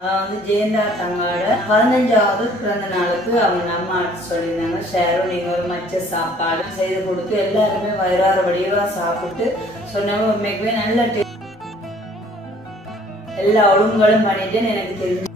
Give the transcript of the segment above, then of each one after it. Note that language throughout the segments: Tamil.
வந்து ஜெயந்தா தங்காட பதினஞ்சாவது பிறந்த நாளுக்கு அவங்க அம்மா சொல்லியிருந்தாங்க. ஷேரும் நீங்கள் ஒரு மச்ச சாப்பாடு செய்து கொடுத்து எல்லாருமே வயிறார வடிவாக சாப்பிட்டு சொன்னவங்க உண்மைக்குமே நல்ல எல்லா ஒழுங்குகளும் பண்ணிட்டேன்னு எனக்கு தெரிஞ்சு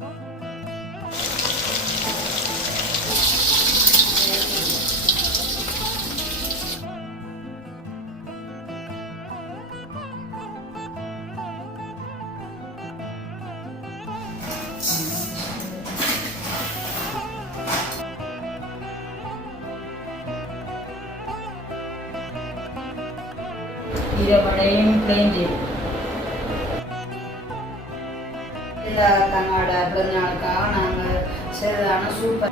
ஈரமடையும் கிளைஞ்சி எல்லா தங்களோட பிறந்த நாளுக்காக நாங்கள் செய்ததான super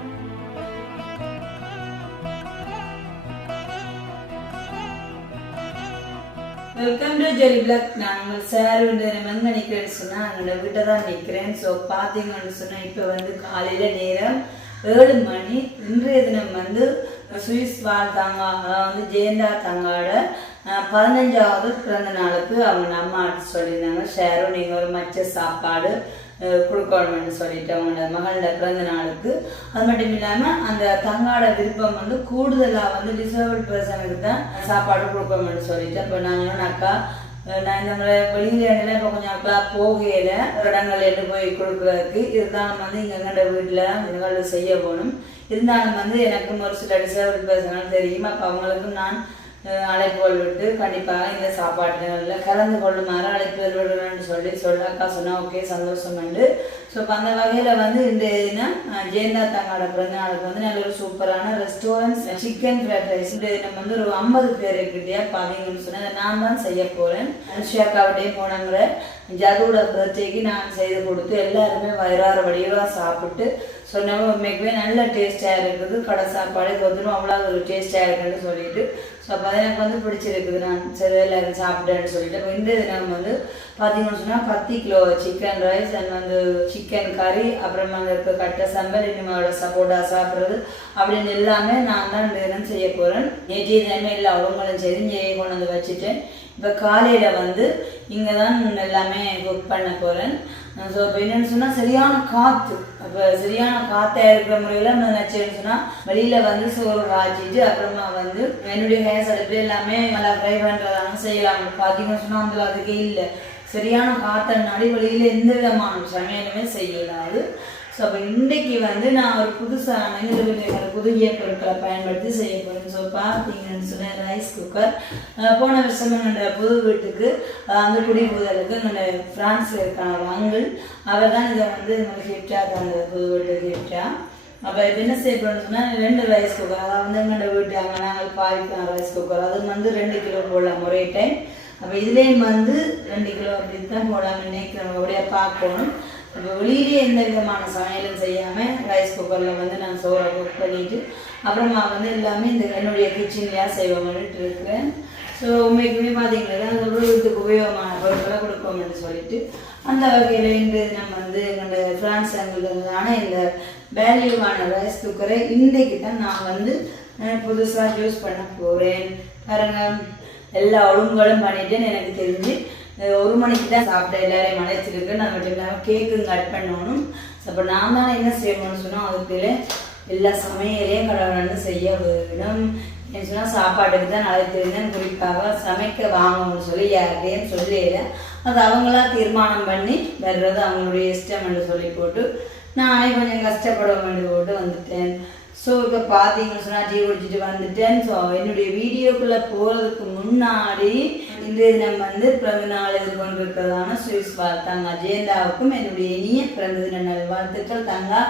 welcome to Jerry blog நான் உங்கள் சார் வந்து நம்ம எங்கே நிற்கிறேன்னு சொன்னால் எங்களோட வீட்டை தான் நிற்கிறேன் ஸோ பார்த்தீங்கன்னு சொன்னால் இப்போ வந்து காலையில் நேரம் ஏழு மணி இன்றைய தினம் வந்து சுவிஸ் வாழ் தங்கா அதாவது ஜெயந்தா தங்காட பதினஞ்சாவது பிறந்த நாளுக்கு அவங்க அம்மா சொல்லியிருந்தாங்க ஷேரும் நீங்கள் ஒரு மச்ச சாப்பாடு கொடுக்கணும்னு சொல்லிட்டு அவங்களோட மகளோட பிறந்த நாளுக்கு அது மட்டும் இல்லாமல் அந்த தங்காட விருப்பம் வந்து கூடுதலாக வந்து டிசேபிள் பர்சனுக்கு தான் சாப்பாடு கொடுக்கணும்னு சொல்லிட்டு அப்போ நாங்கள் அக்கா நான் இந்த மாதிரி வெளியில இடத்துல இப்போ கொஞ்சம் அக்கா போகையில் இடங்கள் எட்டு போய் கொடுக்குறதுக்கு இருந்தாலும் வந்து இங்கே எங்கள்ட வீட்டில் நிகழ்வு செய்ய போகணும். இருந்தாலும் வந்து எனக்கு ஒரு சில டிசேபிள் பர்சனால் தெரியும் அப்போ அவங்களுக்கும் நான் அழைப்புகள் விட்டு கண்டிப்பாக இந்த சாப்பாடுகளில் கலந்து கொள்ளுமாறு அழைப்புகள் விடுறேன்னு சொல்லி சொல்ல அக்கா ஓகே சந்தோஷம் உண்டு. ஸோ இப்போ அந்த வகையில் வந்து இந்த தினம் ஜெயந்தா தங்காட பிறந்த நாளுக்கு வந்து நல்ல ஒரு சூப்பரான ரெஸ்டாரண்ட்ஸ் சிக்கன் ஃப்ரைட் ரைஸ் இந்த தினம் வந்து ஒரு ஐம்பது பேருக்கிட்டே பார்த்தீங்கன்னு சொன்னால் நான் தான் செய்ய போகிறேன் அனுஷியாக்காவிட்டே போனங்கிற ஜதுவோட பர்த்டேக்கு நான் செய்து கொடுத்து எல்லாருமே வயிறார வடிவாக சாப்பிட்டு ஸோ நம்ம உண்மைக்குமே நல்ல டேஸ்டாக இருக்குது. கடை சாப்பாடு கொத்துணும் அவ்வளோ ஒரு டேஸ்டாக இருக்குன்னு சொல்லிட்டு ஸோ அப்போ எனக்கு வந்து பிடிச்சிருக்குது. நான் சரி எல்லாரும் சாப்பிட்டேன்னு சொல்லிட்டு இந்த தினம் வந்து பார்த்தீங்கன்னு சொன்னால் பத்து கிலோ சிக்கன் ரைஸ் அண்ட் வந்து சிக்கன் கறி அப்புறமா அங்கே இருக்க கட்டை சம்பல் இனிமேலோட சப்போட்டா சாப்பிட்றது. அப்படின்னு எல்லாமே நான் தான் தினம் செய்ய போகிறேன் நேற்றைய தினமே இல்லை அவங்களும் சரி இங்கே கொண்டு வந்து வச்சுட்டேன். இப்போ காலையில் வந்து இங்கே தான் எல்லாமே குக் பண்ண போகிறேன் ஸோ இப்போ என்னென்னு சொன்னால் சரியான காற்று அப்போ சரியான காற்றா இருக்கிற முறையில் நான் நினச்சேன்னு சொன்னால் வெளியில் வந்து சோறு காய்ச்சிட்டு அப்புறமா வந்து என்னுடைய ஹேர் அடுப்பு எல்லாமே நல்லா ஃப்ரை பண்ணுறதான செய்யலாம். பார்த்தீங்கன்னு சொன்னால் அந்த அதுக்கே இல்லை. சரியான காத்தன் அடிவழியில் எந்த விதமான சமையலுமே செய்யலாது ஸோ அப்போ இன்றைக்கு வந்து நான் ஒரு புதுசான இந்த வீட்டில் பொருட்களை பயன்படுத்தி செய்ய போகிறேன் ஸோ பார்த்தீங்கன்னு சொன்னேன் ரைஸ் குக்கர் போன வருஷம் என்னோட புது வீட்டுக்கு அந்த குடி புதலுக்கு என்னோட ஃப்ரான்ஸில் இருக்கான ஒரு அங்கிள் அவர் தான் இதை வந்து எங்களுக்கு கிஃப்டாக தந்தது புது வீட்டுக்கு கிஃப்டாக அப்போ இப்போ என்ன செய்ய போகிறோம்னு சொன்னால் ரெண்டு ரைஸ் குக்கர் அதாவது வந்து எங்களோட வீட்டு அங்கே நாங்கள் பாவிக்கிற ரைஸ் குக்கர் அது வந்து ரெண்டு கிலோ போடலாம் ஒரே டைம் அப்போ இதுலேயும் வந்து ரெண்டு கிலோ அப்படி தான் போடாமல் நினைக்கிறோம் அப்படியே பார்க்கணும். அப்போ வெளியிலே எந்த விதமான சமையலும் செய்யாமல் ரைஸ் குக்கரில் வந்து நான் சோறை குக் பண்ணிவிட்டு அப்புறமா வந்து எல்லாமே இந்த என்னுடைய கிச்சன்லையாக செய்வோம்னுட்டு இருக்கிறேன். ஸோ உண்மைக்குமே பார்த்தீங்கன்னா அந்த வீட்டுக்கு உபயோகமான பொருட்களை கொடுப்போம்னு சொல்லிட்டு அந்த வகையில் இன்று நம்ம வந்து எங்களோட ஃப்ரான்ஸ் எங்களுக்கான இந்த வேல்யூவான ரைஸ் குக்கரை இன்றைக்கு தான் நான் வந்து புதுசாக யூஸ் பண்ண போகிறேன் பாருங்கள் எல்லா ஒழுங்குகளும் பண்ணிட்டேன்னு எனக்கு தெரிஞ்சு ஒரு மணிக்கு தான் சாப்பிட்ட எல்லாரையும் அழைச்சிருக்கு நான் மட்டும் இல்லாமல் கேக்கும் கட் பண்ணணும். அப்போ நான் தான் என்ன செய்யணும்னு சொன்னால் அதுக்குள்ள எல்லா சமையலையும் கடவுள்னு செய்ய வேணும். என்ன சொன்னால் சாப்பாட்டுக்கு தான் அழைத்திருந்தேன் குறிப்பாக சமைக்க வாங்கணும்னு சொல்லி யார்கிட்டையும் சொல்லல. அது அவங்களா தீர்மானம் பண்ணி வர்றது அவங்களுடைய இஷ்டம்னு சொல்லி போட்டு நானே கொஞ்சம் கஷ்டப்பட வேண்டி போட்டு வந்துட்டேன். ஸோ இப்போ பார்த்தீங்கன்னு சொன்னால் டீ குடிச்சிட்டு வந்துட்டேன். ஸோ என்னுடைய வீடியோக்குள்ளே போகிறதுக்கு முன்னாடி இன்றைய தினம் வந்து பிறந்த நாள் எதிர்கொண்டிருக்கிறதான சுவிஸ் வாழ்த்தாங்க. அஜேந்தாவுக்கும் என்னுடைய இனிய பிறந்த தின நல்வாழ்த்துக்கள் தங்கா.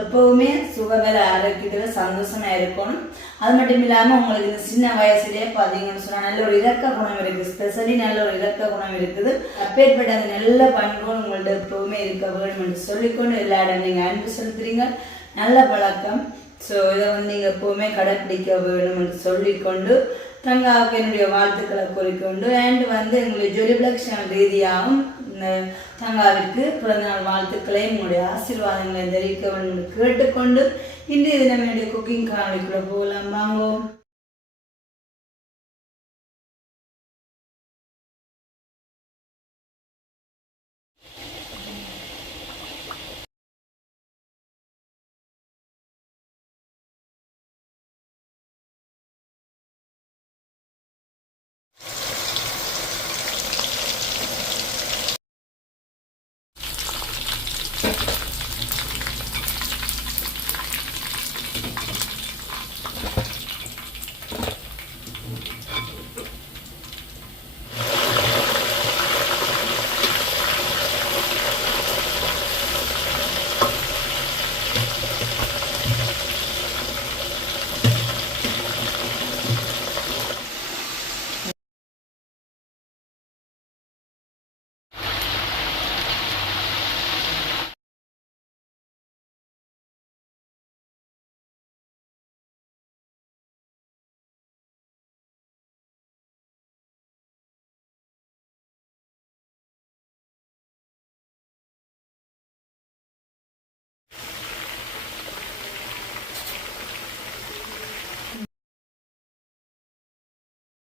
எப்போவுமே சுகபல ஆரோக்கியத்தில் சந்தோஷமாக இருக்கணும். அது மட்டும் இல்லாமல் உங்களுக்கு இந்த சின்ன வயசுலேயே பார்த்தீங்கன்னு சொன்னால் நல்ல ஒரு இலக்க குணம் இருக்குது ஸ்பெஷலி நல்ல ஒரு இலக்க குணம் இருக்குது. அப்பேற்பட்ட அந்த நல்ல பண்புகள் உங்கள்ட்ட எப்போவுமே இருக்க வேண்டும் என்று சொல்லிக்கொண்டு எல்லா இடம் நீங்கள் அன்பு செலுத்துறீங்க. நல்ல பழக்கம். ஸோ இதை வந்து நீங்கள் எப்போவுமே கடைப்பிடிக்க வேணும் என்று சொல்லிக்கொண்டு தங்காவுக்கு என்னுடைய வாழ்த்துக்களை கூறிக்கொண்டு அண்ட் வந்து எங்களுடைய ஜொலிபிளக்ஷன் ரீதியாகவும் இந்த தங்காவிற்கு பிறந்தநாள் வாழ்த்துக்களையும் உங்களுடைய ஆசீர்வாதங்களை தெரிவிக்க வேண்டும் கேட்டுக்கொண்டு இன்றைய தினம் என்னுடைய குக்கிங் காணொலிக்குள்ள போகலாம். வாங்குவோம்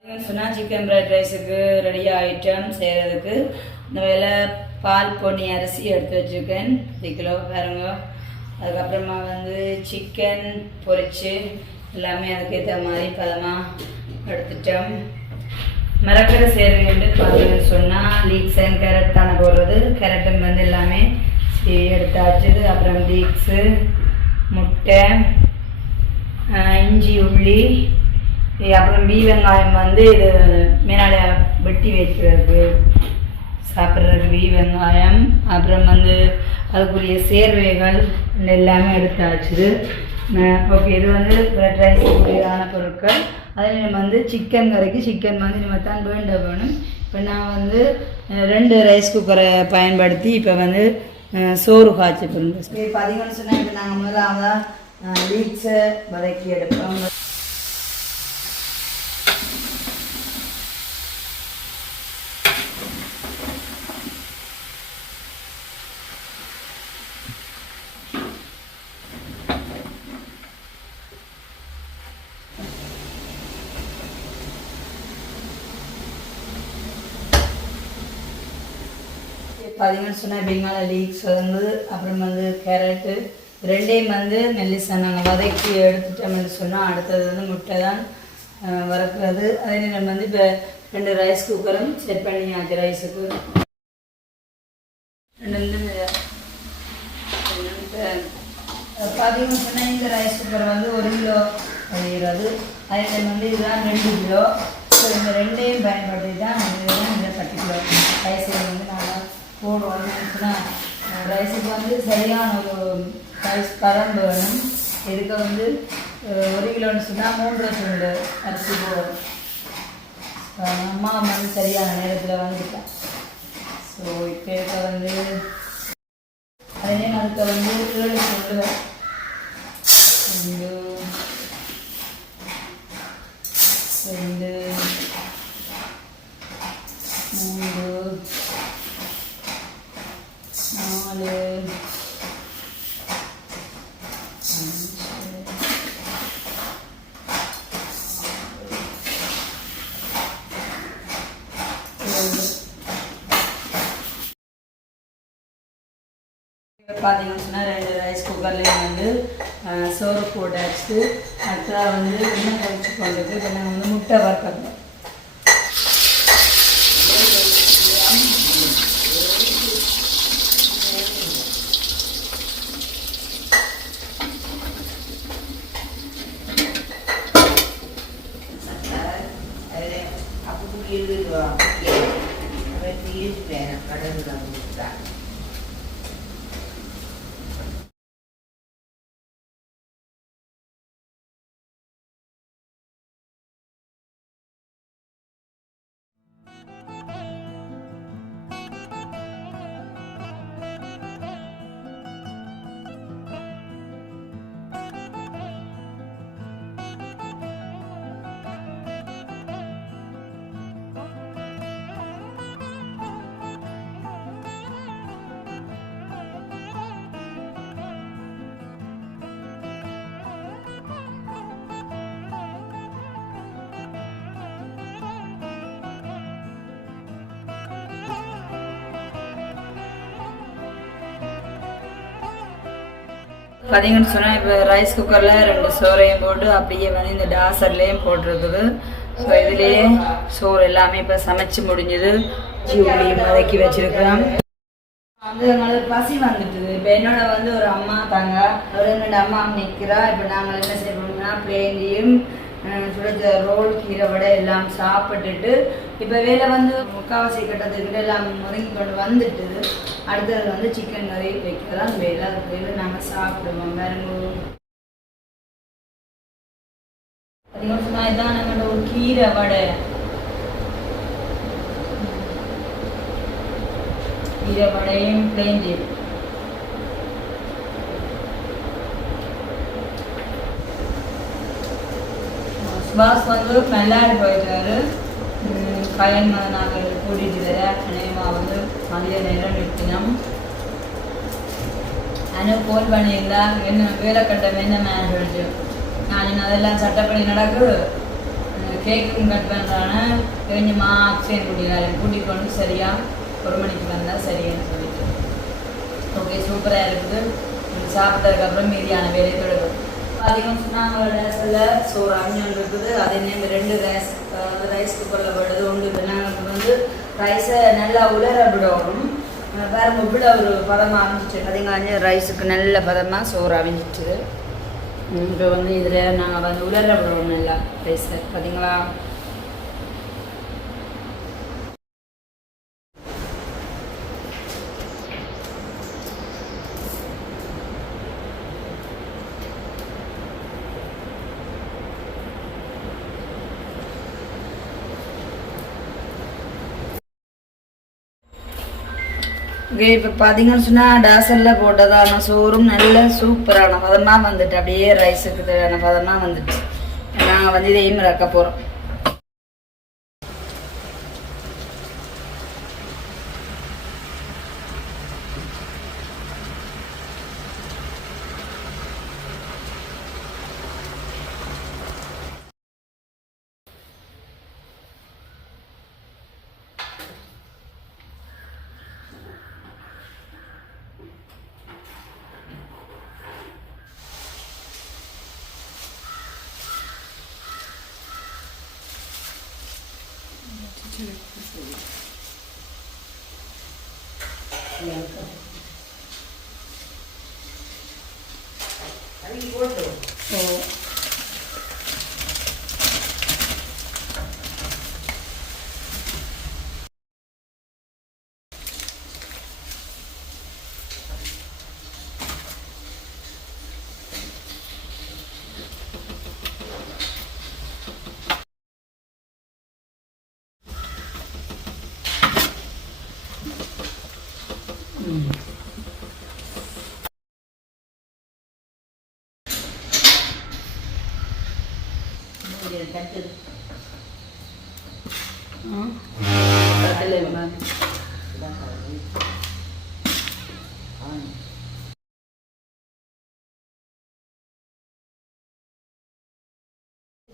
சொன்னால் சிக்கன் ஃப்ரைட் ரைஸுக்கு ரெடி ஐட்டம் செய்கிறதுக்கு இந்த வேலை பால் பொன்னி அரிசி எடுத்து வச்சுருக்கேன். ஒரு கிலோ பாருங்க. அதுக்கப்புறமா வந்து சிக்கன் பொரிச்சு எல்லாமே அதுக்கேற்ற மாதிரி பதமாக எடுத்துட்டோம். மரக்கடை வந்து பார்த்தீங்கன்னு சொன்னால் லீக்ஸ் அண்ட் கேரட் தானே போடுறது. கேரட்டும் வந்து எல்லாமே சீவி எடுத்தாச்சு. அப்புறம் லீக்ஸு முட்டை இஞ்சி உள்ளி அப்புறம் பீ வெங்காயம் வந்து இது மேலாட வெட்டி வைக்கிறது சாப்பிட்றதுக்கு வீ வெங்காயம் அப்புறம் வந்து அதுக்குரிய சேர்வைகள் எல்லாமே எல்லாமே எடுத்தாச்சு ஓகே இது வந்து ஃப்ரைட் ரைஸுக்குரியதான பொருட்கள். அதில் நம்ம வந்து சிக்கன் கறிக்கு சிக்கன் வந்து நம்ம தான் வேண்ட வேணும். இப்போ நான் வந்து ரெண்டு ரைஸ் குக்கரை பயன்படுத்தி இப்போ வந்து சோறு காய்ச்சி போயிருந்தோம் இப்போ அதிகம்னு சொன்னால் இப்போ நாங்கள் முதலாவதாக லீக்ஸை வதக்கி எடுப்போம். பார்த்தீங்கன்னு சொன்னால் பெங்கால லீக்ஸ் வந்து அப்புறம் வந்து கேரட்டு. ரெண்டையும் வந்து மெல்லிசா நாங்கள் வதக்கி எடுத்துட்டோம்னு சொன்னால் அடுத்தது வந்து முட்டை தான் வறக்கிறது. அதே நம்ம வந்து இப்போ ரெண்டு ரைஸ் குக்கரும் செட் பண்ணியாச்சு ரைஸுக்கு ரெண்டு வந்து பார்த்தீங்கன்னு சொன்னால் இந்த ரைஸ் குக்கர் வந்து ஒரு கிலோ பண்ணிடுறது அதே நேரம் வந்து இதுதான் ரெண்டு கிலோ. ஸோ இந்த ரெண்டையும் பயன்படுத்தி தான் இந்த பர்டிகுலர் ரைஸ் போடுறோம் நாங்கள் போடுவோம் ரைஸுக்கு வந்து சரியான ஒரு ரைஸ் பதம் வேணும் இதுக்கு வந்து ஒரு கிலோன்னு சொன்னால் மூன்று சுண்டு அரிசி போடும் அம்மா வந்து சரியான நேரத்தில் வந்துட்டேன் ஸோ இப்போ இருக்க வந்து அதே அதுக்கு வந்து ஏழு சொல்லுவேன் ரெண்டு ரெண்டு பார்த்தீங்கன்னு சொன்னால் ரெண்டு ரைஸ் குக்கர்லேயும் வந்து அஹ், சோறு போட்டாச்சு அடுத்ததாக வந்து எண்ணெய் கழிச்சு கொண்டுட்டு இப்போ நான் வந்து முட்டை வறுக்கணும் aku pergi dulu ya berarti dia juga enak kadang sudah buka பார்த்தீங்கன்னு சொன்னால் இப்போ ரைஸ் குக்கரில் ரெண்டு சோறையும் போட்டு அப்படியே வந்து இந்த டாசர்லேயும் போட்டிருக்குது. ஸோ இதுலேயே சோறு எல்லாமே இப்போ சமைச்சு முடிஞ்சது. உள்ளியும் மதக்கி வச்சிருக்கிறோம் வந்து எங்களுக்கு பசி வந்துட்டுது. இப்போ என்னோட வந்து ஒரு அம்மா தாங்க ஒரு ரெண்டு அம்மா நிற்கிறா இப்போ நாங்கள் என்ன செய்யணும்னா பிளேண்டியும் சுடச்ச ரோல் கீரை வடை எல்லாம் சாப்பிட்டுட்டு இப்போ வேலை வந்து முக்காவாசி கட்டத்துக்கிட்ட எல்லாம் முறங்கி கொண்டு வந்துட்டு அடுத்தது வந்து சிக்கன் கறி வைக்கிறதான் வேலை அதுக்கு வேலை நாங்கள் சாப்பிடுவோம். வேறு அதிகம் சொன்னால் நம்மளோட ஒரு கீரை வடை. கீரை வடையும் பிளேஞ்சி சுபாஷ் வந்து மெல்லாடு போயிட்டாரு. பையன் மத நாங்கள் கூட்டிகிட்டு வர அநேகமா வந்து மதிய நேரம் நிறுத்தினோம். அனு ஃபோன் பண்ணியிருந்தா என்ன வேலை கட்ட என்ன மேனேஜ் சொல்லிச்சு நான் அதெல்லாம் சட்டப்படி நடக்குது கேக்கும் கட் பண்ணுறான கொஞ்சமாக ஆக்சிஜன் குடிக்காரன் கூட்டிக் கொண்டு சரியா? ஒரு மணிக்கு வந்தால் சரியான்னு சொல்லிட்டு. ஓகே சூப்பராக இருக்குது. சாப்பிட்டதுக்கப்புறம் மீதியான வேலையை அதிகம் சொன்னாங்களோட டேஸில் சோறு அஞ்சல் இருக்குது. அதே நேரம் ரெண்டு ரைஸ் அதாவது ரைஸ்க்கு கொல்லப்படுது ஒன்று நாங்கள் வந்து ரைஸை நல்லா உலர விடணும். பாருங்க இவ்வளோ ஒரு பதமாக அமைஞ்சிச்சு பார்த்தீங்கன்னா ரைஸுக்கு நல்ல பதமாக சோறு அமைஞ்சிச்சு இப்போ வந்து இதில் நாங்கள் வந்து உலர விடுவோம் நல்லா ரைஸை பார்த்தீங்களா ஓகே இப்போ பார்த்தீங்கன்னு சொன்னால் டாசலில் போட்டதான சோறும் நல்ல சூப்பரான பதமாக வந்துட்டு அப்படியே ரைஸுக்கு தேவையான பதமாக வந்துட்டு. நாங்கள் வந்து இதையும் இறக்க போகிறோம் அது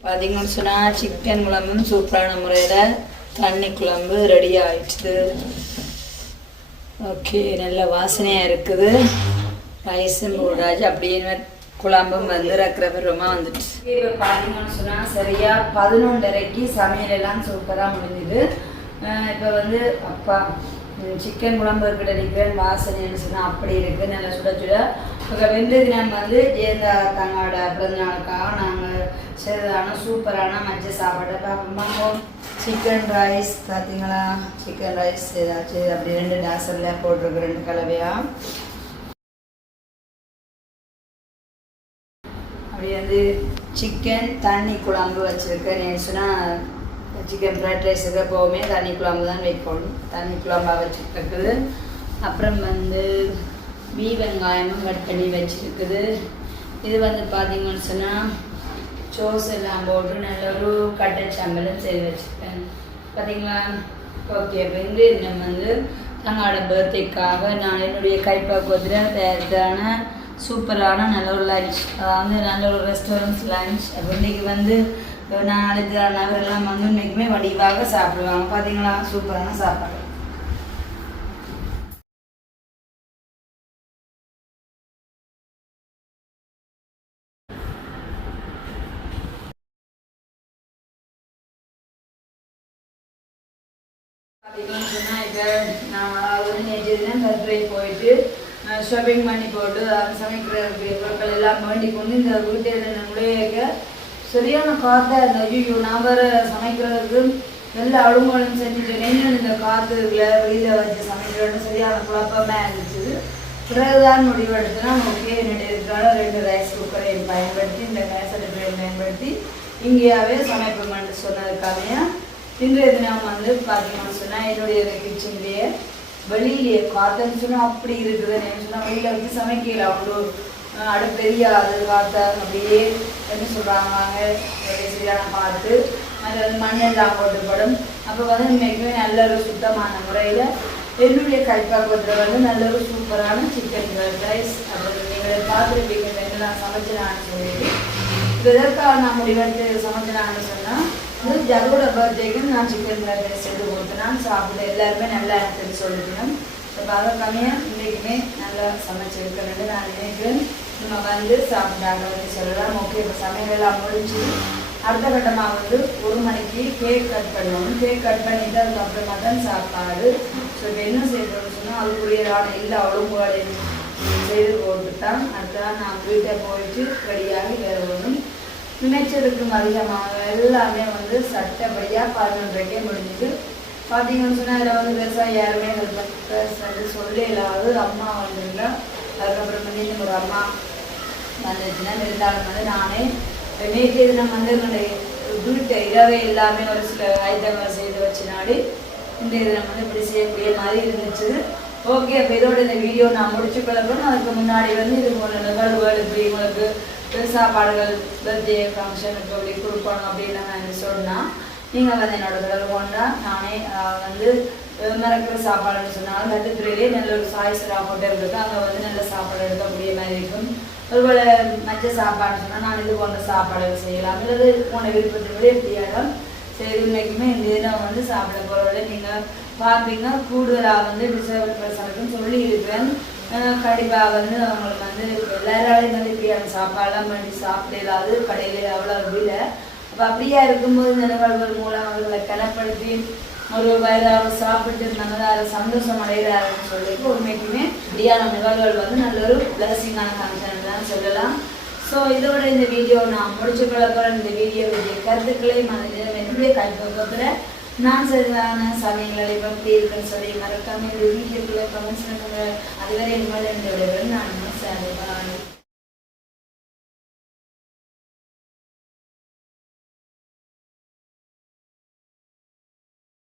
பார்த்தீங்கன்னு சொன்னால் சிக்கன் குழம்பும் சூப்பரான முறையில் தண்ணி குழம்பு ரெடி ஆயிடுச்சு. ஓகே நல்ல வாசனையாக இருக்குது. ரைஸும் போடாச்சு அப்படியே குழம்பும் வந்து ரக்கிற வந்துட்டு இப்போ பார்த்தீங்கன்னு சொன்னால் சரியாக பதினொன்றரைக்கு சமையல் எல்லாம் சூப்பராக முடிஞ்சுது. இப்போ வந்து அப்பா சிக்கன் குழம்பு இருக்கிற நிற்கிறேன் வாசனைன்னு சொன்னால் அப்படி இருக்குது நல்லா சுட சுட. இப்போ வெந்தது நம்ம வந்து ஜெயந்தா தங்களோட பிறந்தநாளுக்காக நாங்கள் செய்ததான சூப்பரான மஞ்ச சாப்பாடை. பார்ப்போமா சிக்கன் ரைஸ் பார்த்தீங்களா சிக்கன் ரைஸ் ஏதாச்சும் அப்படி ரெண்டு டாசரில் போட்டிருக்கு ரெண்டு கலவையாக அப்படி வந்து சிக்கன் தண்ணி குழம்பு வச்சுருக்கேன். சொன்னால் சிக்கன் ஃப்ரைட் ரைஸுக்கு எப்போவுமே தண்ணி குழம்பு தான் வைக்கணும். தண்ணி குழம்பாக வச்சுருக்குது அப்புறம் வந்து மீ வெங்காயமும் கட் பண்ணி வச்சுருக்குது. இது வந்து பார்த்தீங்கன்னு சொன்னால் சோஸ் எல்லாம் போட்டு நல்ல ஒரு கட்டை சம்பளம் செய்து வச்சுருக்கேன். பார்த்தீங்களா ஓகே இப்போ வந்து நம்ம வந்து தங்களோட பர்த்டேக்காக நான் என்னுடைய கைப்பக்குவத்தில் தயாரித்தான சூப்பரான நல்ல ஒரு லஞ்ச் அதாவது நல்ல ஒரு ரெஸ்டாரண்ட்ஸ் லஞ்ச் அப்போ இன்றைக்கி வந்து நாளைக்கு நகரெல்லாம் வந்து இன்றைக்குமே வடிவாக சாப்பிடுவாங்க. பார்த்தீங்களா? சூப்பரான சாப்பாடு. பார்த்தீங்கன்னு சொன்னால் இப்போ நான் ஒரு நேற்று தினம் போயிட்டு ஷாப்பிங் பண்ணி போட்டு அதை சமைக்கிற பொருட்கள் எல்லாம் வேண்டி கொண்டு இந்த வீட்டில் நம்மளே சரியான காற்றை இருந்த ஐயோ நான் வேற சமைக்கிறதுக்கு எல்லா அழுங்கலும் செஞ்சுட்டு இந்த காற்று வெளியில் வச்சு சமைக்கிறோன்னு சரியான குழப்பமாக இருந்துச்சு. பிறகுதான் முடிவெடுத்துனா ஓகே என்னுடைய இருக்கிறால ரெண்டு ரைஸ் குக்கரையும் பயன்படுத்தி இந்த கேஸ் அடுப்பையும் பயன்படுத்தி இங்கேயாவே சமைப்போம்னு சொன்னதுக்காக இன்றைய தினம் வந்து பார்த்தீங்கன்னு சொன்னால் என்னுடைய கிச்சன்லேயே வெளியிலேயே காற்றுன்னு சொன்னால் அப்படி இருக்குதுன்னு சொன்னால் வெளியில் வச்சு சமைக்கல அவ்வளோ அடுப்பு தெரியாது காற்றை அப்படியே என்ன சொல்கிறாங்க சரியான பார்த்து அதில் வந்து மண்ணெல்லாம் போட்டுப்படும். அப்போ வந்து இன்றைக்குமே நல்ல ஒரு சுத்தமான முறையில் என்னுடைய கைப்பக்குவத்தில் வந்து நல்ல ஒரு சூப்பரான சிக்கன் ரைஸ் அப்புறம் நீங்கள் பார்த்துருப்பீங்க என்னெல்லாம் சமைச்சினான்னு சொல்லிட்டு. இப்போ எதற்காக நான் முடிவெடுத்து சமைச்சினான்னு சொன்னால் வந்து ஜகோட பர்த்டேக்கு நான் சிக்கன் ஃப்ரைட் ரைஸ் செய்து கொடுத்தேன் சாப்பிட எல்லாருமே நல்லா இருக்குன்னு சொல்லிக்கணும். இப்போ அதை கம்மியாக இன்றைக்குமே நல்லா சமைச்சிருக்கணும்னு நான் நினைக்கிறேன். நம்ம வந்து சாப்பிட்டாங்க வந்து சொல்லலாம். ஓகே இப்போ சமையல் எல்லாம் முடிஞ்சு அடுத்த கட்டமாக வந்து ஒரு மணிக்கு கேக் கட் பண்ணணும் கேக் கட் பண்ணிட்டு அதுக்கப்புறமா தான் சாப்பாடு. ஸோ இப்போ என்ன செய்யணும்னு சொன்னால் அதுக்குரியதான எல்லா ஒழுங்குகளையும் செய்து போட்டுட்டான். அடுத்ததான் நான் வீட்டை போயிட்டு ரெடியாகி வரணும் நினைச்சதுக்கும் அதிகமாக எல்லாமே வந்து சட்டப்படியாக பதினொன்றரைக்கே முடிஞ்சுது. பார்த்தீங்கன்னு சொன்னால் இதில் வந்து பெருசாக யாருமே ஹெல்ப் வந்து சொல்லி இல்லாது அம்மா வந்துருந்தா அதுக்கப்புறம் வந்து ஒரு அம்மா வந்துச்சுன்னா இருந்தாலும் வந்து நானே நேற்று தினம் வந்து என்னுடைய வீட்டை இரவே எல்லாமே ஒரு சில ஆயுதங்கள் செய்து வச்சனாடி இன்றைய தினம் வந்து இப்படி செய்யக்கூடிய மாதிரி இருந்துச்சு. ஓகே அப்போ இதோட இந்த வீடியோ நான் முடிச்சு கொள்ளணும் அதுக்கு முன்னாடி வந்து இது போல நிகழ்வுகள் இப்படி உங்களுக்கு சாப்பாடுகள் பர்த்டே ஃபங்க்ஷனுக்கு அப்படி கொடுக்கணும் அப்படின்னு நான் சொன்னால் நீங்கள் வந்து என்னோட தொடர்பு கொண்டா நானே வந்து மறக்கிற சாப்பாடுன்னு சொன்னாலும் கட்டுத்துறையிலே நல்ல ஒரு சாய்ஸ் ஹோட்டல் இருக்கு அங்கே வந்து நல்ல சாப்பாடு எடுக்கக்கூடிய மாதிரி இருக்கும். ஒருவேளை மஞ்ச சாப்பாடு சொன்னால் நான் இது போன்ற சாப்பாடுகள் செய்யலாம். அல்லது போன விருப்பத்தை எப்படியாலும் சரி இன்னைக்குமே இந்த இதில் வந்து சாப்பிட போகிறவரை நீங்கள் பார்ப்பீங்க. கூடுதலாக வந்து டிசர்வ் பர்சனுக்கும் சொல்லி இருக்கிறேன் கண்டிப்பாக வந்து அவங்களுக்கு வந்து எல்லாராலையும் வந்து இப்படியான சாப்பாடெல்லாம் பண்ணி சாப்பிட இல்லாது கடையில் அவ்வளோ இல்லை. அப்போ அப்படியா இருக்கும்போது இந்த நிகழ்வுகள் மூலம் அவர்களை கனப்படுத்தி ஒரு வயதாக சாப்பிட்டு இருந்தாங்க அதில் சந்தோஷம் அடைகிறாருன்னு சொல்லிட்டு உண்மைக்குமே இப்படியான நிகழ்வுகள் வந்து நல்ல ஒரு பிளஸிங்கான ஃபங்க்ஷன் தான் சொல்லலாம். ஸோ இதோட இந்த வீடியோ நான் முடிச்சு கொள்ளப்போகிற இந்த வீடியோவுடைய கருத்துக்களை மனிதன் என்னுடைய கைப்பக்கத்தில் நான் சரியான சமயங்களை எப்படி இருக்குன்னு சொல்லி மறக்காம இந்த வீடியோக்குள்ளே கமெண்ட்ஸ் பண்ணுங்க. அதுவரை என்னோட என்னுடைய நான் சார்